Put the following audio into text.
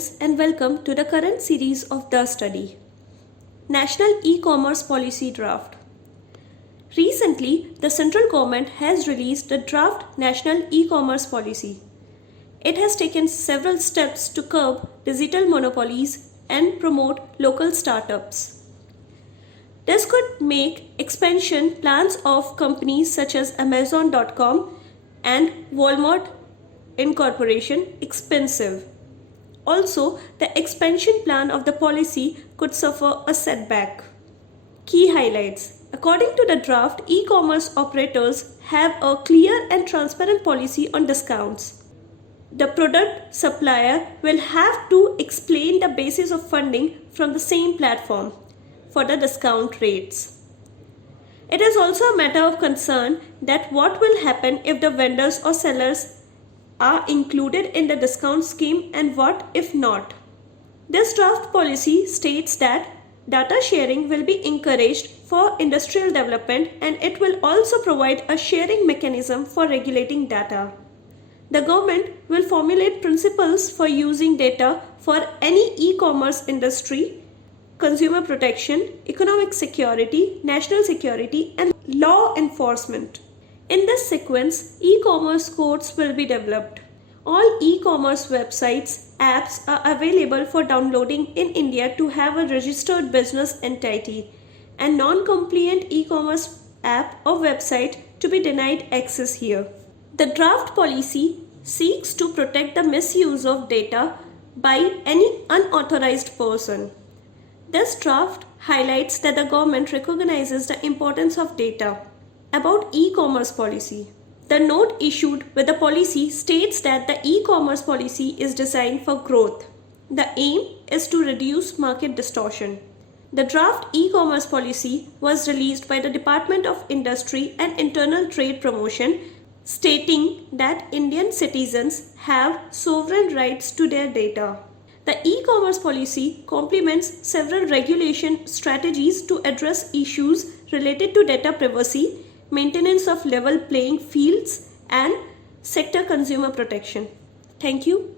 students, and welcome to the current series of The Study. National E-Commerce Policy Draft. Recently, the central government has released the draft National E-Commerce Policy. It has taken several steps to curb digital monopolies and promote local startups. This could make expansion plans of companies such as Amazon.com and Walmart Incorporation expensive. Also, the expansion plan of the policy could suffer a setback. Key highlights. According to the draft, e-commerce operators have a clear and transparent policy on discounts. The product supplier will have to explain the basis of funding from the same platform for the discount rates. It is also a matter of concern that what will happen if the vendors or sellers are included in the discount scheme and what if not. This draft policy states that data sharing will be encouraged for industrial development and it will also provide a sharing mechanism for regulating data. The government will formulate principles for using data for any e-commerce industry, consumer protection, economic security, national security, and law enforcement. In this sequence, e-commerce codes will be developed. All e-commerce websites, apps are available for downloading in India to have a registered business entity, and non-compliant e-commerce app or website to be denied access here. The draft policy seeks to protect the misuse of data by any unauthorized person. This draft highlights that the government recognizes the importance of data. About e-commerce policy. The note issued with the policy states that the e-commerce policy is designed for growth. The aim is to reduce market distortion. The draft e-commerce policy was released by the Department of Industry and Internal Trade Promotion, stating that Indian citizens have sovereign rights to their data. The e-commerce policy complements several regulation strategies to address issues related to data privacy, maintenance of level playing fields, and sector consumer protection. Thank you.